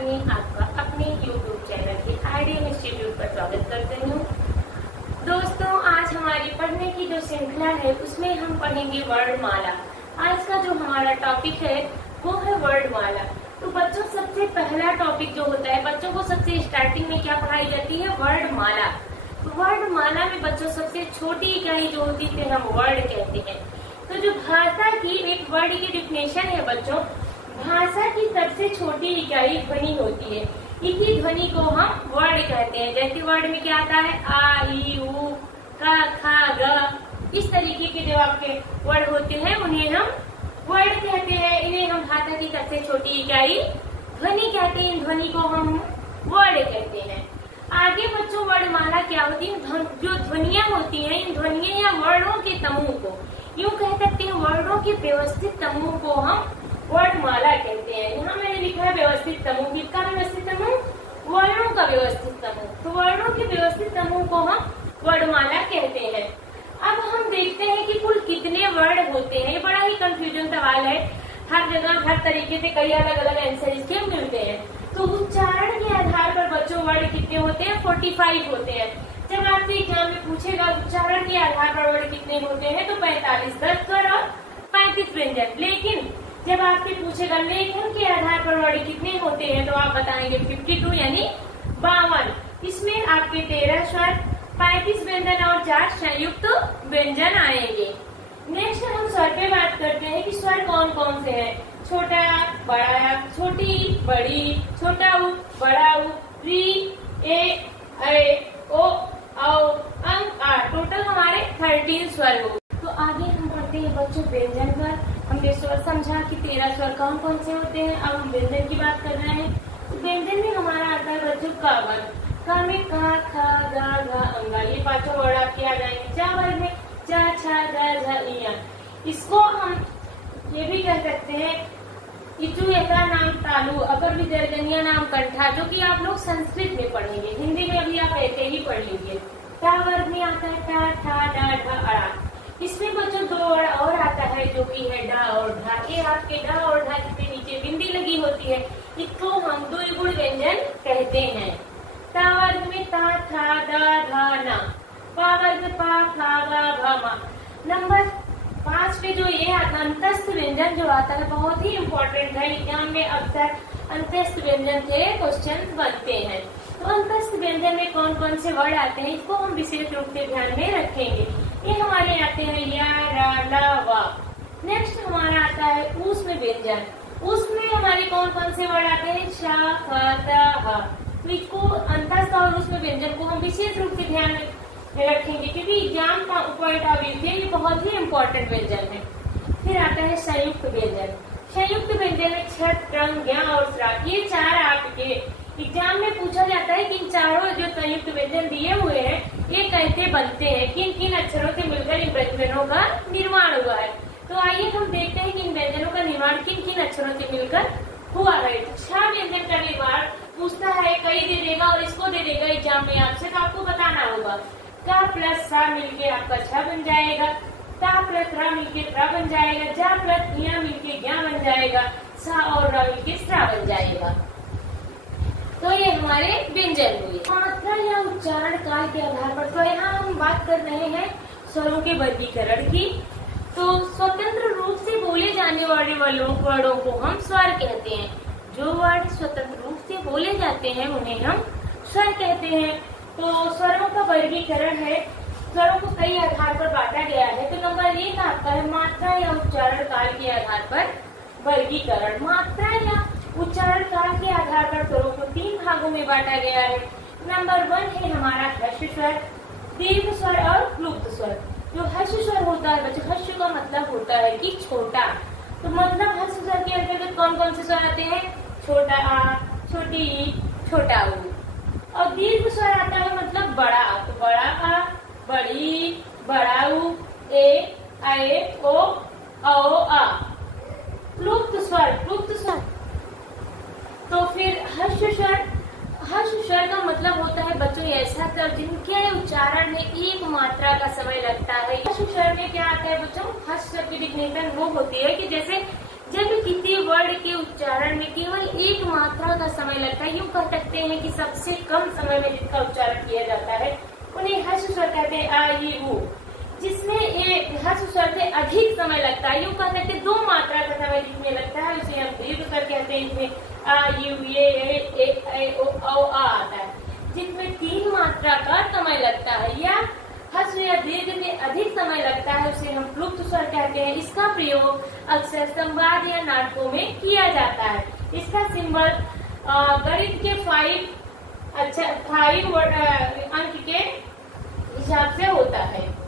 में आपका अपने YouTube चैनल के आइडियल इंस्टीट्यूट पर स्वागत करते हूँ। दोस्तों, आज हमारी पढ़ने की जो श्रृंखला है उसमें हम पढ़ेंगे वर्णमाला। आज का जो हमारा टॉपिक है वो है वर्णमाला। तो बच्चों, सबसे पहला टॉपिक जो होता है, बच्चों को सबसे स्टार्टिंग में क्या पढ़ाई जाती है? वर्णमाला। तो वर्णमाला में बच्चों सबसे छोटी इकाई जो होती है हम वर्ण कहते हैं। तो जो भाषा की एक वर्ड की डिफिनेशन है बच्चों, भाषा की सबसे छोटी इकाई ध्वनि होती है। इसी ध्वनि को हम वर्ड कहते हैं। जैसे वर्ड में क्या आता है? आ, ई, उ, का, खा, ग, इस तरीके के जो आपके वर्ड होते हैं उन्हें हम वर्ड कहते हैं। इन्हें हम भाषा की सबसे छोटी इकाई ध्वनि कहते हैं। इन ध्वनि को हम वर्ड कहते हैं। आगे बच्चों, वर्णमाला क्या होती है? जो ध्वनियां होती हैं, इन ध्वनियों या वर्णों के समूह को, यूँ कह सकते हैं वर्णों के व्यवस्थित समूह को हम वर्णमाला कहते हैं। यहाँ मैंने लिखा है व्यवस्थित समूह। किसका व्यवस्थित समूह? वर्णों का व्यवस्थित समूह। तो वर्णों के व्यवस्थित समूह को हम वर्णमाला कहते हैं। अब हम देखते हैं कि कुल कितने वर्ण होते हैं। ये बड़ा ही कंफ्यूजन सवाल है। हर जगह हर तरीके से कई अलग अलग आंसर इसके मिलते हैं। तो उच्चारण के आधार पर बच्चों वर्ण कितने होते हैं? 45 होते हैं। जब आपसे एग्जाम में पूछेगा उच्चारण के आधार पर वर्ण कितने होते हैं तो 45 10 स्वर और 35 व्यंजन। लेकिन जब आपसे पूछेगा लेखन के आधार पर वर्ण कितने होते हैं तो आप बताएंगे 52 यानी 52। इसमें आपके 13 स्वर, 35 व्यंजन और 4 संयुक्त व्यंजन आएंगे। नेक्स्ट हम स्वर पे बात करते हैं कि स्वर कौन कौन से हैं। छोटा, बड़ा, छोटी, बड़ी, छोटा उ, बड़ा उ, री, ए, ओ, औ, अंग, आ। टोटल हमारे 13 स्वर हो। तो आगे हम पढ़ते हैं बच्चों व्यंजन पर। हमने स्वर समझा कि 13 स्वर कौन कौन से होते हैं। अब हम व्यंजन की बात कर रहे हैं। तो व्यंजन में हमारा आता है बच्चों का वर्ग। का में का, खा, गा, घा, अंगा, ये पांचों वर्ड आपके आ जाएंगे। चा वर्ग में चा, छा, जा, झा, इया। इसको हम ये भी कह सकते हैं इचू, एका नाम तालु, अपर विसर्जनीय नाम कंठा, जो कि आप लोग संस्कृत में पढ़ेंगे। हिंदी में अभी आप ऐसे ही पढ़ लीजिए। टा वर्ग में आता है टा, ठा, डा, ढा, अड़ा। इसमें बच्चों 2 वर्ड और आता है जो कि है डा और ढा। ये आपके डा और ढा जिसके नीचे बिंदी लगी होती है, इसको हम द्विगुण व्यंजन कहते हैं। ता वर्ग में ता, था, दा, धा, ना। पा वर्ग में पा, फा, गा, भा, मा। नंबर 5 पे जो ये अंतस्थ व्यंजन जो आता है बहुत ही इम्पोर्टेंट है। एग्जाम में अक्सर अंतस्थ व्यंजन के क्वेश्चन बनते हैं। तो अंतस्थ व्यंजन में कौन कौन से वर्ड आते हैं इसको हम विशेष रूप से ध्यान में रखेंगे। ये हमारे आते हैं या, रा, ला, वा। नेक्स्ट हमारा आता है ऊष्म व्यंजन। ऊष्म में हमारे कौन कौन से वर्ड आते हैं? शा, ख, ता, हा। तो इसको अंतस्थ और ऊष्म व्यंजन को हम विशेष रूप से ध्यान में रखेंगे क्योंकि एग्जाम का पॉइंट ऑफ व्यू से ये बहुत ही इम्पोर्टेंट व्यंजन है। फिर आता है संयुक्त व्यंजन। संयुक्त व्यंजन में छठ, त्रंग, ज्ञ और श्राप, ये 4 आपके एग्जाम में पूछा जाता है कि इन चारों जो संयुक्त व्यंजन दिए हुए हैं ये कैसे बनते हैं, किन किन अक्षरों से मिलकर इन व्यंजनों का निर्माण हुआ है। तो आइए हम देखते हैं कि इन व्यंजनों का निर्माण किन किन अक्षरों से मिलकर हुआ है। 6 व्यंजन का निर्माण पूछता है, कई दे देगा और इसको दे देगा एग्जाम में आपसे, तो आपको बताना होगा। का प्लस सा मिलके आपका छ बन जाएगा, ता प्लस रा मिलके त्रा बन जाएगा, जा प्लस इया मिलके ज्ञा बन जाएगा, सा और रा मिलके स्रा बन जाएगा। तो ये हमारे व्यंजन हुए। मात्रा या उच्चारण काल के आधार पर, तो यहाँ हम बात कर रहे हैं स्वरों के वर्गीकरण की। तो स्वतंत्र रूप से बोले जाने वाले वर्णों को हम स्वर कहते हैं। जो वर्ड स्वतंत्र रूप से बोले जाते हैं उन्हें हम स्वर कहते हैं। तो स्वरों का वर्गीकरण है, स्वरों को कई आधार पर बांटा गया है। तो नंबर 1 आपका है मात्रा या उच्चारण काल के आधार पर वर्गीकरण। मात्रा या उच्चारण काल के आधार पर स्वरों को 3 भागों में बांटा गया है। नंबर 1 है हमारा ह्रस्व स्वर, दीर्घ स्वर और प्लुप्त स्वर। जो ह्रस्व स्वर होता है बच्चों, ह्रस्व का मतलब होता है कि छोटा। तो मतलब ह्रस्व स्वर के अंतर्गत कौन कौन से स्वर आते हैं? छोटा आ, छोटी ई, छोटा ऊ। और दीर्घ स्वर आता है मतलब बड़ा आ, तो बड़ा आ, बड़ी, बड़ा ऊ, ए, ओ, आ। प्लुप्त स्वर तो फिर ह्रस्व स्वर का मतलब होता है बच्चों ऐसा स्वर जिनके उच्चारण में एक मात्रा का समय लगता है। ह्रस्व स्वर में क्या आता है बच्चों? ह्रस्व स्वर की डिफिनेशन वो होती है कि जैसे जब किसी वर्ड के उच्चारण में केवल एक मात्रा मात्रा का समय लगता है, यूँ कह सकते हैं कि सबसे कम समय में जिसका उच्चारण किया जाता है उन्हें ह्रस्व स्वर कहते हैं, आ ई उ। जिसमें ये ह्रस्व स्वर से अधिक समय लगता है, यूँ कह सकते हैं 2 मात्रा का समय जिसमें लगता है उसे हम दीर्घ स्वर कहते हैं। इसमें आ यू ये ए ओ औ आ आता है। जिसमें 3 मात्रा का समय लगता है या ह्रस्व या दीर्घ से अधिक समय लगता है उसे हम प्लुप्त स्वर कहते हैं। इसका प्रयोग अक्सर संवाद या नाटकों में किया जाता है। इसका सिंबल गणित के 5 अंक के हिसाब से होता है।